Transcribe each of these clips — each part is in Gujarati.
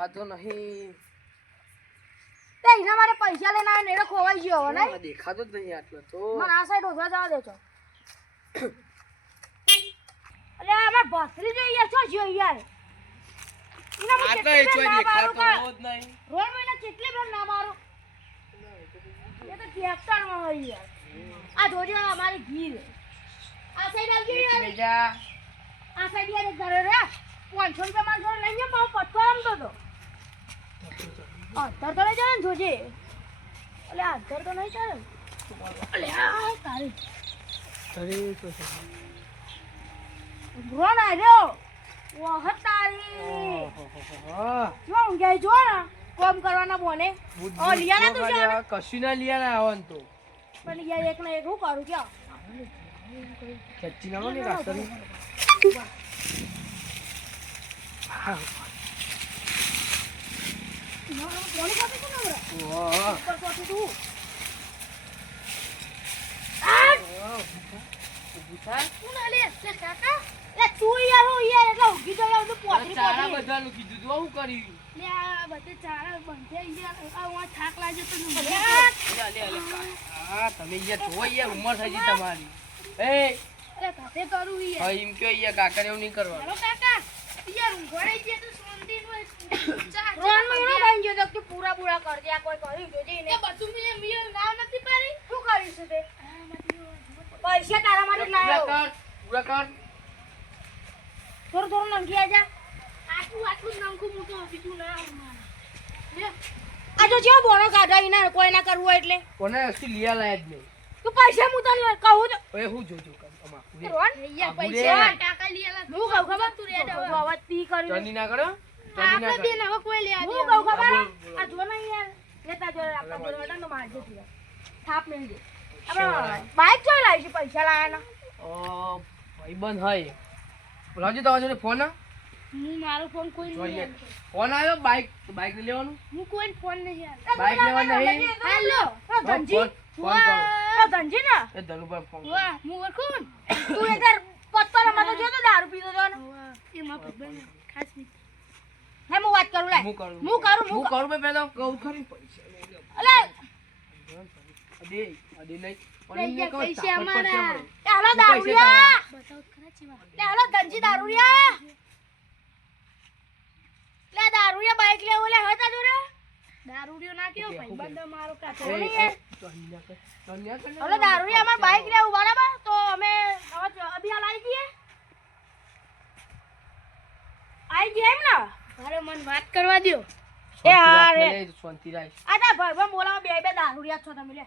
દેખાતો નહીં. તે એના મારે પૈસા લઈને આવ્યો ને એને ખોવાઈ ગયો હવે નહીં? દેખાતો જ નહીં આટલો તો. મને આ સાઈડ ઊભા જવા દેજો. અરે અમાર ભસરી જોઈએ છો જો યાર રોડ મહિના કેટલી વાર ના મારું? એ તો ટ્રેક્ટરમાં હોય યાર. આ જોજો અમારી ગીર આ સાઈડ આવજો યાર. જા. આ સાઈડ યાર ઘરે રે. પાંચસો રૂપિયા મારો જોડે લઈને મારો આમ આમતો તો અંતર તો નહીં ચાલે ને જોજે. એટલે અંતર તો નહીં ચાલે. કશું ના લિયા ના આવવાનું તો. પણ યાર એક ના એક હું કરું ક્યાં? ચચ્ચી ના તમારી. એ અરે કાતે કરું યાર. એમ કયો અહીંયા કાકા એવું નહીં કરવા કાકા યાર ઊંઘવાડી જાય તો શાંતિ. રોન મહિનો બની જો તો કે પૂરા પૂરા કરજે આ કોઈ કરી જોજે ને. બધું મે મિયો નામ નથી પાડી. શું કરીશું તે? પૈસા તારા માટે લાવ્યો કર પૂરા કર. થોડું થોડું નંખી આજા. આટલું આટલું નંખું હું બીજું ના આ જેવો બોનો કાઢા ઇના કોઈ ના કરવું હોય એટલે. કોને હસ્તી લિયા લાય જ નહીં. તું પૈસા હું તને કહું તો. ઓય હું જોજો કામ અમાર રોન? પૈસા ટાકા લિયા લીયા હું કહું ખબર? તું રે અવાજ તી કરી ચની ના કરો. ચની ના કરો હવે કોઈ લે હું કહું ખબર. આ જો ને યાર લેતા જો આપણા જોડે હતા ને મારજે તું થાપ મેલ દે. બાઈક જોઈ લાવી છે પૈસા લાયા ના ઓ ભાઈબંધ હોય. રાજુ તમારા જોડે ફોન હું. મારો ફોન કોઈ જોઈએ ફોન આવ્યો બાઈક બાઈક લેવાનું. હું કોઈ ફોન નહીં બાઈક લેવા નહીં હેલો ધનજી. ફોન કરો. ધનજી ના? એ ધનુભાઈ ફોન. વાહ હું ઓળખું? તું એકવાર પત્તો રમતો જો તો દારૂ પીતો તો ને. એમાં ભાઈ ખાસ વાત કરું લે. હું કરું હું કરું. હું કરું મેં પેલો? કહું ખરી પૈસા લે. અલે! અડે અડે નહીં પૈસા- અમારા. લે હાલો ધનજી લે બાઈક લેવો લે હતા દારૂડિયો ભાઈ? બંધ મારો નહીં દારૂડિયા અમાર બાઈક બરાબર? તો અમે હવે આવી ગયા આવી એમ ને? અરે મને વાત કરવા દો એ હા રે. શાંતિ રાખ. આ તા ભરભર બોલાવો બે બે દારૂડિયા છો તમે લે.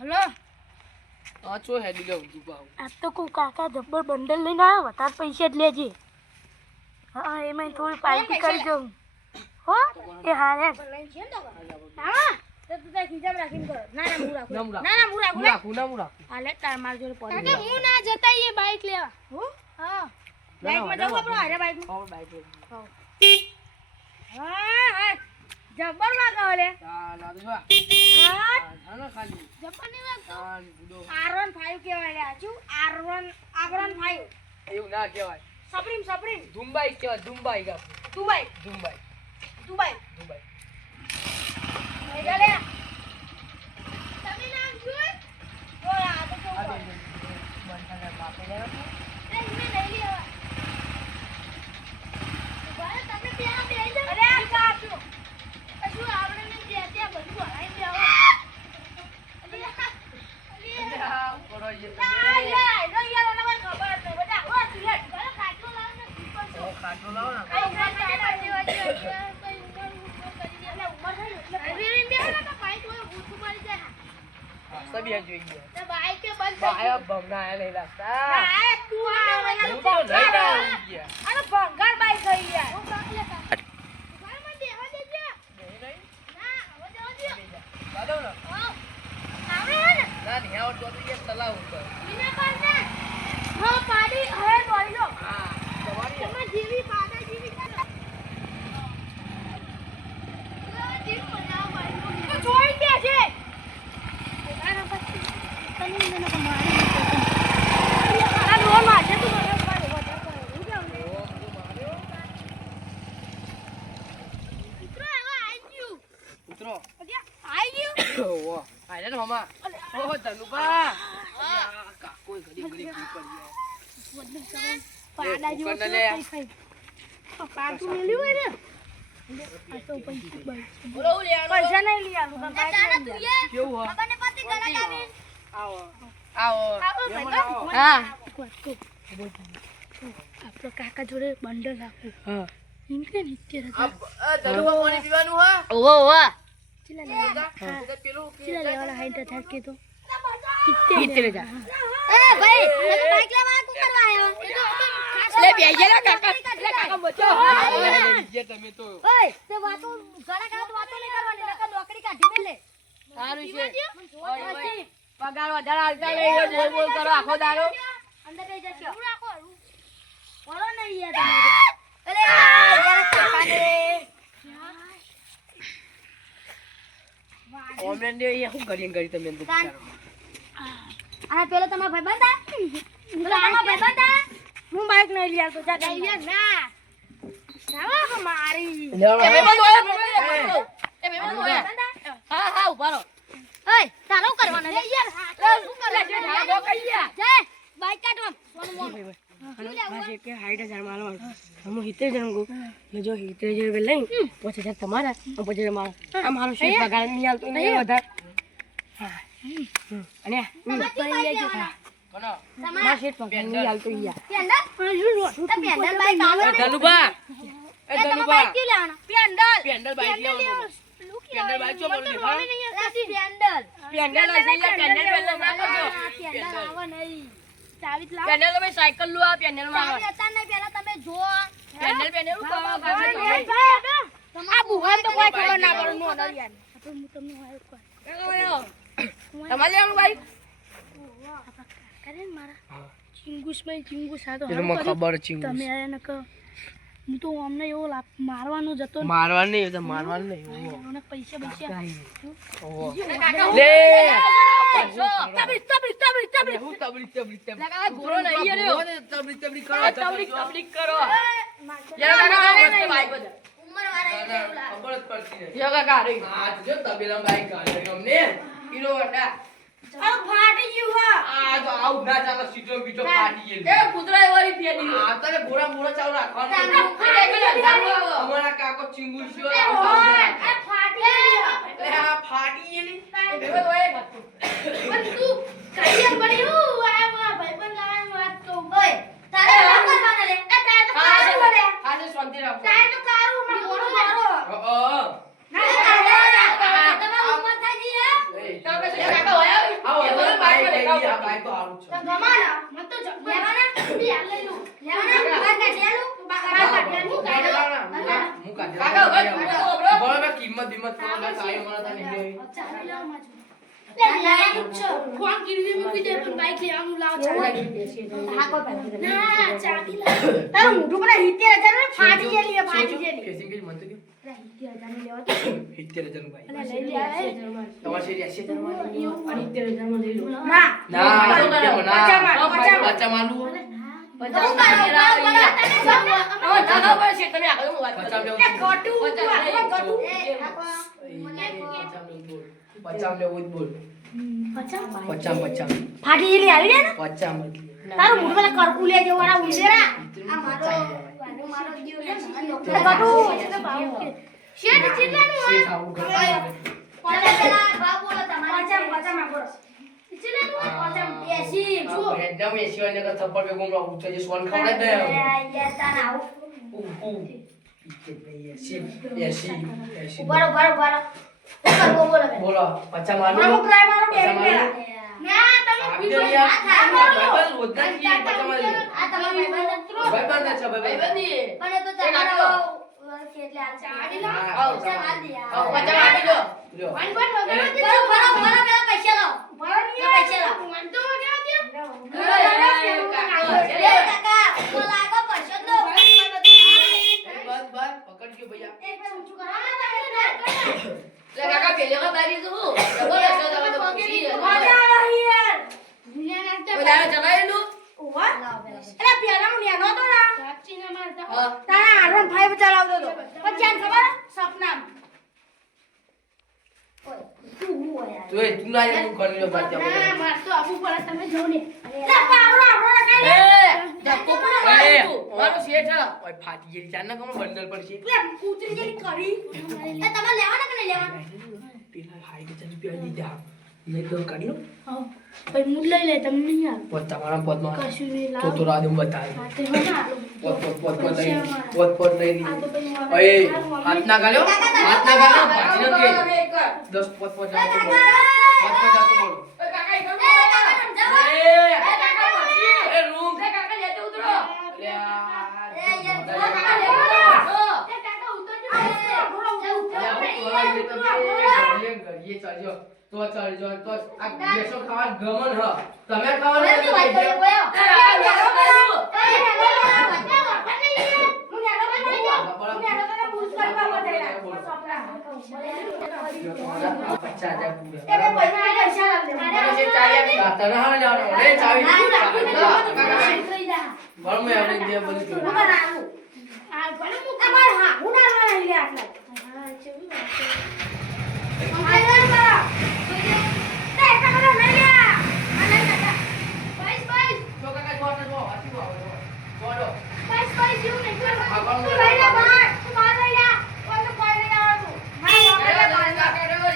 હલો. આ છો હેડી લે ઊંધું પાવ. આ તો કો કાકા જબ્બર બંડલ લઈને આવ્યો વધારે પૈસા જ લેજે. હા એમાં થોડી પાર્ટી કરી દઉં. હો? એ હારે હા તો તું તારી ખીજામાં રાખીને કરો. ના ના હું રાખું. ના, ના હું હું રાખું ના હું રાખું. હાલે તાર માર જોડે પડી કાકા, હું ના જતા એ બાઈક લેવા. હું? હા. બાઈકમાં જવું આપણે હારે બાઈક હવે બાઈક. હા હા જબ્બર વાગે બા. હા ના, ખાલી. જબ્બરની વાગે આ, બુડો. આર1 5 કહેવાય લે આજુ આર1 આર1 5 એવું ના કહેવાય સપ્રીમ સપ્રીમ ધુંબાઈ કહેવાય ધુંબાઈ ગામ. દુબઈ દુબઈ ધુંબાઈ લઈ લે તમે નામ શું ઓ આ તો આ કેવું બે, બે, બે, બંધ થાય, બાપે લે ઇને લઈ લે હવે તમે ત્યાં બે જણ અરે આ કાપ્યો શું આવડે ને જે ત્યાં બધું હરાઈ દે હવે અલી અલી આ, ઉપર હોય છે. આ યાર નો યાર ઓને મને ખબર જ નહીં બધા ઓ તું ગયા. કે બંધ બા, આયા આયા લઈ લાગતા. તું આ મને ભંગાર બાઈક થઈ યાર. મેવર ચોતરી એક તલાવ ઉપર. વિના પાસે હા પાડી. હવે બોલી લો હા તમારી તમે જીવી પાડા જીવી કરો જીવ બનાવ બોલી લો જોઈ દે છે તારા પાસે તને મને કમાડી ઉતરો. ઓહો. ધનુભા. આ ઘડી ઘડી ઘડી પાડા જેવો. ખાઈ ખાઈ. આ મેલ્યું હોય ને પૈસા બૈસા. બોલો, હું. કેવું હો? આવો. આવો. આવો, મહેમાન ભાઈ, આવો. હા એક વાત કહું. આપણો કાકા જોડે બંડલ રાખવું હા. એમ કે ને અત્યારે આ બ- આ ધનુભા પાણી પીવાનું હો? ચેલા લેવાના હા એટલે પેલું કે- ચેલા લેવાના હાઈટ અઠાર કે તો સિત્તેર હજાર. એ તમે તો સારું છે. ઓય, ઓય. પગાર વધારે આલતા નહીં, એ બોલ બોલ કરો આખો દાડો. કોમેન્ટ ને અહીંયા શું કરી કરી તમે. આ પેલો તમારો ભાઈ બંધા પેલો તમારો ભાઈ બંધા હું બાઈક નહીં લઈ આવતો જા ગાડી ના ના મારી એ ભાઈબંધ એ ભાઈબંધ બંધો એ. હા, હા, ઊભા રહો. ઓય, તારો કરવાનો છે? શું કરે? જય, બાઈક કાઢો આમ. સોનું મોનું. મારે કે હાઈટ હજારમાં હું સિત્તેર હજાર કહું જો સિત્તેર હજાર રૂપિયા લઈ પછી હજાર તમારા પછી મારા આ મારો શેઠ પગાર નહીં આવતો નહીં વધારે. અને? મારો પગાર નહીં આવતો. ધનુભા. ધનુભા. બાઈક લેવાનું. બાઈક પેન્ડલ આવે નહીં. ચાવી લાવ પેનલ ભાઈ સાયકલ લો આ પેનલમાં ચાવી અત્યારે નહીં, પેલા તમે જો પેનલ પેનલ? ભાઈ, આ બુહાર તો કોઈ ખબર ના પડે નો યાર. હું તમને help કરું. તમારે લેવાનું ભાઈ? કરે મારા. ચિંગુસ ભાઈ ચિંગુસ આ તો. ખબર ચિંગુસ. તમે આયા ને કહો. હું તો અમને એવો લાભ મારવાનો જતો મારવાનો મારવાનું નહીં મારવાનો નહીં મને પૈસા પૈસા. લે! લે તબરી તબરી તબરી તબરી હું તબલી બાઈક અમને. કિલો વટા આ ફાટી ગયું હા આ તો આવ ના ચાલે સીટો બીટો ફાટી ગયેલી. એ કૂતરા વાળી ફેરી આ તારે ઘોડા મોડા ચાલ રાખવાનું અમારા કાકો ચીંગુ છે આ ફાટી ગયો. અરે આ ફાટી ગયેલી પણ તું કાઢી પડી હું આ મારા ભાઈબંધ લાવવાની વાત તો ઓય, તારે શું કરવાના લે? એ તારે તો કારું બોલે. આજે શાંતિ રાખો તારે તો કારું, મારો મારો. ઓ અ. ના, તારે આ તમારી ઉંમર થઈ ગઈ હે? એ, આવો, હવે બાઈક લઈ લઈએ. આ બાઈક તો સારું છે. તો ગમાના. મને તો લેવાના? બી હાલ લઈ લઉં. લેવાના? બહાર કાઢી આલું? બહાર કાઢી? કાઢી લાવના. હું કા- હું કાઢી લાવના. બરાબર, કિંમત બિંમત બસ તો નહીં લેવી. ચાવી લાવો માજો. લે, લાયા જ છો. ફોન ગીરવી મૂકી દે, પણ બાઈક લેવાનું લાવો, કોઈ ના, ચાવી લાવો. તારું મોઢું પેલા 70,000 નું ફાટી ગયેલી ફાટી ગયેલી. કેસી કેસી મને તો કહો. પેલા 70,000 ની લેવા તો. 70,000 નું બાઈક. પેલા લઈ લે, હે. તમારે શેરી 80,000 માં? ના. ના, 70 માં ના. પચામાં, લેવું જ બોલ. પચામ પચામ ફાટી ગયેલી આવી ગયા ને પચામ જ. તારું મોઢું પેલા કરકુ લે વાળા આ મારો શેઠ ચીલાનું શેઠ આવું કરે. પેલા પેલા ભાવ બોલો તમારે પચામ પચામ બોલો ચીલાનું પચામ 80 જો આ એકદમ એસી વાળાને થપ્પડ કે ગુમરા ઊંચો જે સોન દે. બોલો પચામ મારો. ટ્રાય મારો. બે પચામ આલુ. ના તમે આપી દો યાર. આ મારો ભાઈબંધ રોજના જ કીએ પચામ આલુ. આ તમારો ભાઈબંધ ભાઈબંધ છે, ભાઈબંધ. પણ એ તો તમારો એટલે હાલ ચાડી લો. હા, પૈસા હાલ દે હા, હા. પચામ આપી દો. લ્યો. વન વન વગર જ બરો બરો બરો પેલા બરો ની પૈસા લો. મન તો લાગો તમે તો ખુશી છે. આવી ના વધારે ચલાવેલું? એટલે પેલા હું નેનો તો ના ના. તારા આરવન ફાઈવ ચલાવતો તો પછી આને ખબર સપના ઓય તું તું તું ના એવું કરી લો ભાઈ ના, ત્યાં તો આવવું પડે, તમે જો ને. લે, પાવડો આપણો રખાય ને. ધક્કો પણ એ મારો શેઠ ઓય ફાટી ગઈ ચારના કોમ બંડલ પડશે લે, કૂતરી જેવી કરી. એ તમારે લેવાના કે નહીં લેવાના? પેલા હાઈ કે ચાલી પીવા દીધા મેં તો કાઢી લો હું જ લઈ લે તમને નહીં આવે. પોત તમારા પોતમાં કશું નહીં લાવો. તો બતાવે તે ને આટલું. પોત પોત પોત પોત નહીં. પોત પોત નહીં મમ્મી- હાથ ના ગાલ્યો હાથ ના ગાલ્યો ભાજી ન કે દસ પોત પોત જાવ પોત પોત જાવ તો બોલો એ, ઘડીએ ઘડીએ ચડજો તો ચડજો તો આ બેસો ખાવા ગમન હ તમે ખાવાનું ઓય, તું વાત કરે, બોયો. એ, યાર, બોલો. એ, યાર, બોલો. બધા વખત નહીં યાર. હું યાર, બોલો. હું યાર, બોલો, ભૂલ કરવા માટે યાર. પચાસ હજાર પૂરા. એ, બે પૈસા આલે, પૈસા આલે. મને છે ચાવી આપી. આ તને હારે જવાનું. લે, ચાવી. ના, ના, કાકા, ના, કાકા, ના, થઈ જા. ભણ મેં આપણે જે બધું હું જોયું. બનાવું. આ ભલે હું તમારે હા, હું ના બનાવી લે આટલા. આ યાર મારા. તે એટલા બધા લઈ લે. આ લઈ લે, જા. પૈસ, પૈસ. જો કાકા, જો આપણે જો, હાથી જો, હવે જો. જો, જો. પૈસ, પૈસ જેવું નહીં. તું આ કોણ તું લઈ લે બહાર. તું બહાર લઈ લે. કોઈ તો કોઈ લઈ આવવાનું. મારા બાપે એ, લઈ જો, બહાર. કાકા, જો.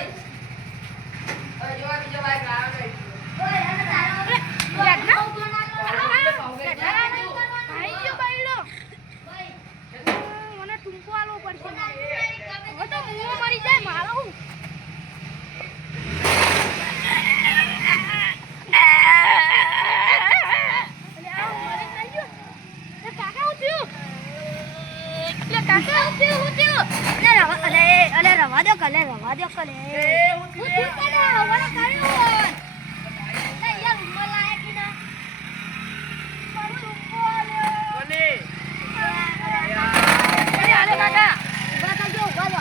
હવે જો, આ બીજો બાઈક લાવ્યો છે. ઓય, અને તારો રે. તું આટલા ઊભો ના રહો. ભાઈ ગયો બાયલો. મને ટૂંકો આલવો પડશે. હવે તો મુંહો મરી જાય મારો હું. એટલે આ મરી થઈ ગયું. એ કાકા હું થયું? એટલે કાકા હું થયું? હું થયું? અલે રવા- દો કલે, રવા દો કલે. હું થયું કલે, હવારે કર્યું હોત. અલે યાર, ઉંમર લાયક ઈ ના. મારું ટૂંકો આલ્યો. કોને? અરે, અરે કાકા. ઊભા થજો, ઊભા થો.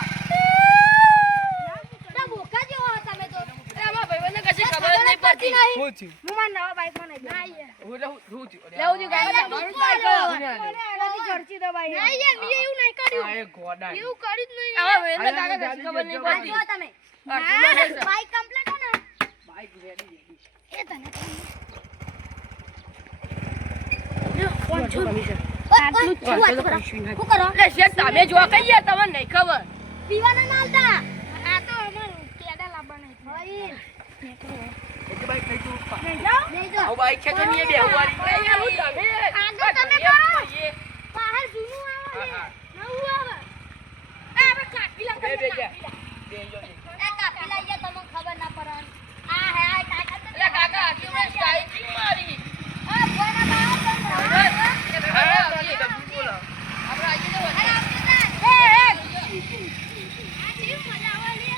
ના, બોકા જેવો હો તમે તો. આમાં ભાઈબંધને કશી એ ખબર જ નહીં પડતી. નહીં. શું થયું? હું મારા નવા બાઈકમાં નહીં બેઠો. હું એટલે હું- લેવું થયું કાકા, અરે, તમારું જ મારું બાઈક બાઈક હતું. હતું. એનાથી ખર્ચી દબાઈ. ના, યાર, મેં એવું નહીં કર્યું. આ ગોડા. એવું કર્યું જ નહીં. આવા વેલને કાકા કશી ખબર નહીં આ તમે. બાઈક complete હે ને? Bike ready ready. એ તને આટલું જ શું કરો એટલે શેઠ તમે જો કહીએ તમને નહીં ખબર પીવાના ના આ તો અમારું કેડા લાવવાના ભાઈ એટલે બાઈક થઈ ગયું. નહીં જાઓ નહીં જાઓ આવું બાઈક છે નહીં એ બેહવાની. એટલે યાર તમે આગળ તમે કરો. બહાર જૂનું આવે નવું આવે આ આપણે કાપી લા બે બે બે. બે જો બે. એ કાપી લાઈએ તમને ખબર ના પડે આ હે આ કાકા તો એટલે કાકા આટલી બધી સ્ટાઈલ નહીં મારી. આ કોના બહાર તો હા, તો આ ડબ્બુ બોલો. આપણે આજે તો અરે આપી દે એ એ આ જીવ મજા આવે લે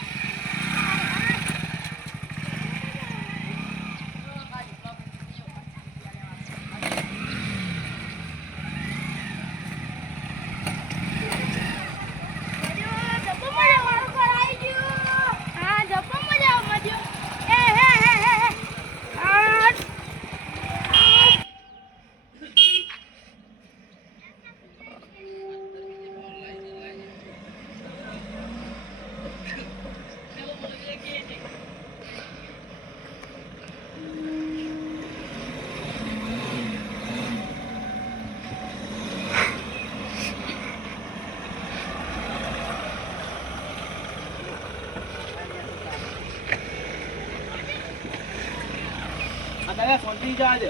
આ દાદા શાંતિ જવા દે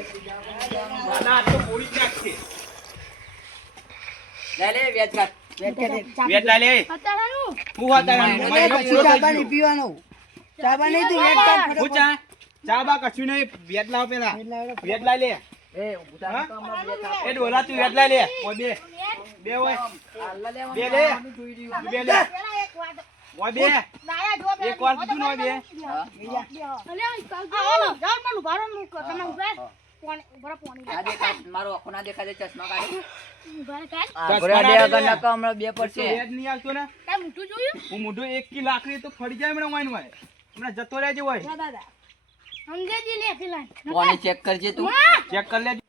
દાદા આ તો પોલીસ નાખશે લે લે વેચ કાઢ. વેટ લા. લે હું હતા મહિનો પૂરો થઈ ગયો હું ચા? ચા કશું નહીં. વેટ લાવ પેલા. વેટ લા લે. એ ઉતાર? તો એ ડોલા તું વેટ લા લે. ઓય બે. બે આલ્લા બે લે. બે લે. ઓય બે. એક વાર કીધું ને ઓય બે. હા? પોણી ઊભા રહો, પોણી આ દેખાય મારો આંખો ના દેખાય ચશ્મા કાઢો. બે પડશે યાદ નહીં આવતું ને? મોટું જોયું? હું મોઢું એક કી લાકડી તો ફરી જાય હમણાં વાઈન વાય. હમણાં જતો રહેજો હોય દાદા. અંગ્રેજી લે પેલા પાણી ચેક કરજે તું. ચેક કરી લેજો.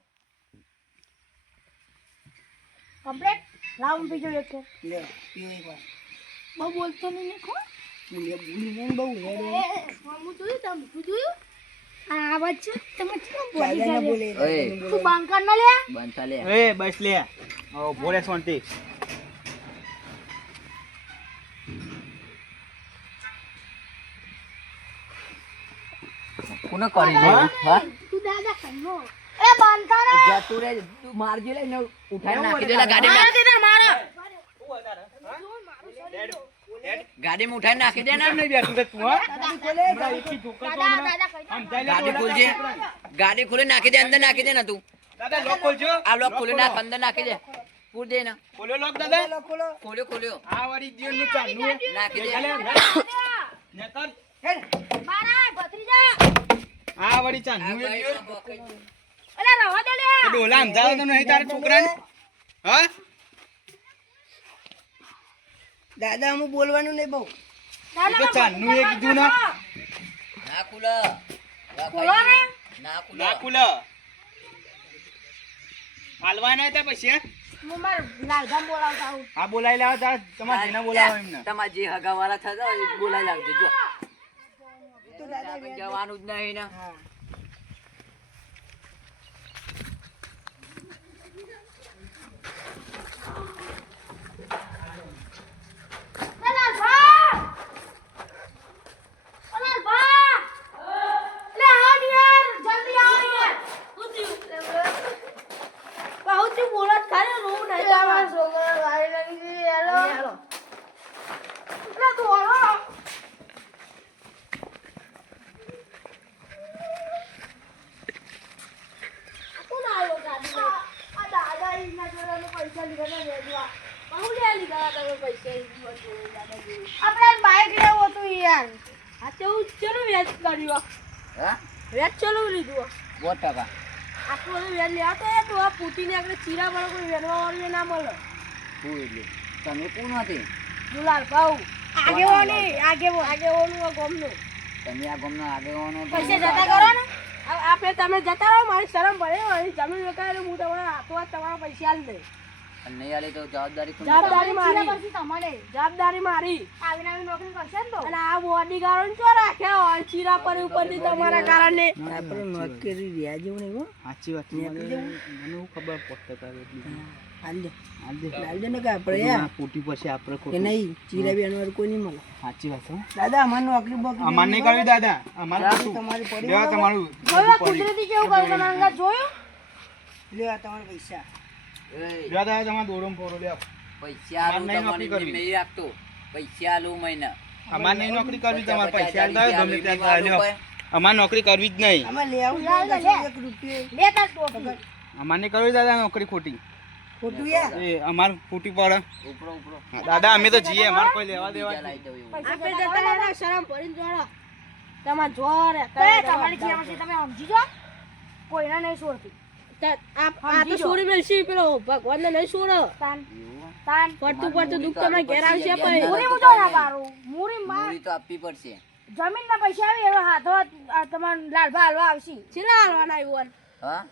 કમ્પ્લેટ લાવ હું બીજો એક. છે બહુ બોલતો નહીં ને ખો હું જોયું તમે જોયું? આ વાત છે? તમે કેમ બોલી જાય ઓય. તું બાંકર ના લે એ બસ લે ઓ ભોળે શાંતિ. કોને કરી દે હા તું દાદા કનો એ બાંધતા ને. જતું રે તું મારજી લઈને ઉઠાઈ નાખી. દેલા ઉઠાઈ નાખી. દે છે તું હા. હમણાં એકી તો દાદા હમણાં દાદા કઈ ગાડી ખોલજે. ગાડી ખોલી નાખી દે અંદર નાખી દે ને તું. દાદા લોક ખોલજો. આ લોક ખોલી નાખ અંદર નાખી દે. પૂર દે ને. ખોલ્યો લોક દાદા? ખોલ્યો ખોલ્યો. આ વાળી જીવનનું ચાલુ નાખી દે. નેતર. મારા ભત્રીજા. આ વાળી ચાલુ અલા રવા દે લે. ડોલા સમજાવો તો નહીં તારા છોકરાને? હા? દાદા હું બોલવાનું નહીં બહુ. એ કીધું ના ના ના ના હતા પછી હે? બોલાવી લાવો તમારે જેને બોલાવો એમને. તમારે જે હગાવાળા થતા બોલાવી લાવજો જો. જવાનું જ નહીં ને અલા ભા અલા ભા લે આવો ને યાર જલ્દી આવો યાર બહુ તું બોલત ખાને રો નહીં તમારા છોકરા વાળી લાગી યાર લે દોડો કોણ આવ્યો ગાડી આ દાદા ઈના જોડે પૈસા લીધા ને વેચવા બહુ લે લીધા તમે પૈસા આપણે બાઈક લેવો હતું યાર. આ તો ચલો વેચ કર્યો હા? વેચ ચલો લીધું સો ટકા. આટલું બધું વેચ લેવા તો એ તો આ પૂટીને આપણે ચીરા વાળો કોઈ વાળો ના મળે. હું એટલે? તમે કોણ હતી? દુલાર ભાઉ. આગેવાની આગેવો. આગેવાનું આ ગોમનું. તમે આ ગામના આગેવાનો પૈસા જતા કરો ને. આપણે તમે જતા રહો મારી શરમ પડે. મારી જમીન વેચાય હું તમારા હાથો હાથ તમારા પૈસા આલ દઈશ નહીં આલે તો જવાબદારી જવાબદારી મારી. તમારે જવાબદારી મારી. આવી નવી નોકરી કરશે ને અને આ બોડીગાર્ડ ચો રાખ્યા હોય? ચીરા પર ઉપરથી તમારા કારણે. આપણે નોકરી રહ્યા જેવું નહીં સાચી વાત. મને મને ખબર પડતે તારે એટલી? ને કે આપણે યાર. ફૂટી પછી આપણે કે નહીં ચીરા બી અનવાર કોઈ નહીં મળે. સાચી વાત દાદા અમારે નોકરી બોકરી અમાર નહીં કરવી દાદા. અમારે તમારી પડી તમારું જોયું કુદરતી કેવું કરું જોયું? લેવા તમારા પૈસા. દાદા તમારે દોડમ ફોરો લે પૈસા આલું નહીં નોકરી કરવી. નહીં રાખતો પૈસા આલું મહિના. અમારે નહીં નોકરી કરવી તમારે પૈસા આલતા ગમે ત્યાં લ્યો. અમારે નોકરી કરવી જ નહીં. લેવું. એક રૂપિયો. અમારે નહીં કરવી દાદા નોકરી ખોટી. ખોટું યાર. એ અમાર ફૂટી પડે. ઉપરો ઉપરો દાદા અમે તો જઈએ અમારે કોઈ લેવા દેવા બીજા લાવી દઉં એવું. આપણે જતા રહ્યા શરમ ભરીને જોડો. તમારે જોરે તમારી જીવન તમે સમજી જો કોઈને નહીં છોડતી આ તો છોડી મેલશી પેલો ભગવાનને નહીં છોડો તાન પડતું પડતું દુઃખ તમારે ઘેર આવશે મૂરી હું ના પાડું મૂરી. માં મૂડી તો આપવી પડશે. જમીન ના પૈસા આવે એનો હાથો તમારે લાલભા હાલવા આવશે. છેલ્લા હાલવાના આવ્યું હા?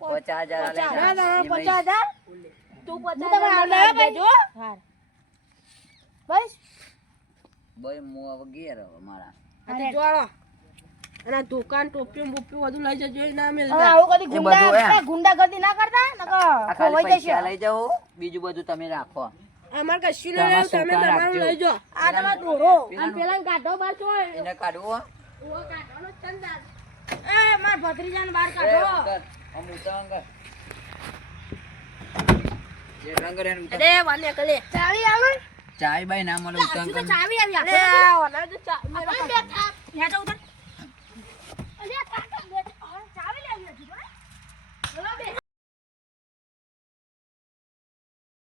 પચાસ હજાર પચાસ હજાર. તું પચાસ હજાર હાલવા દેજો બસ. ભાઈ હું હવે ઘેર મારા જોડો અને દુકાન ટોપી બોપી બધું લઈ જજો ના મેલ એ આવું કદી ગુંડા. ગુંડાગર્દી ના કરતા? નકર ખોવાઈ જશે. લઈ જાઓ બીજું બધું તમે રાખો. અમાર કશું લઈ જાઓ તમે તમારું લઈ રાખજો. આ તમાર દોરો. અને પેલા કાઢો બાર એને કાઢવો. એ માર ભત્રીજાને બહાર કાઢો. આમ ઉતાવળ કર. જે રંગ રે એનું ઉતાવળ. અરે વાને કલે. ચાવી આવે? ચાય બાય ના મળે કર. ચાવી આવી આ વાના તો ચા મેરા બેઠા નેટા ઉતર. અરે કાકા ચાવી લાવી હતી બરાબર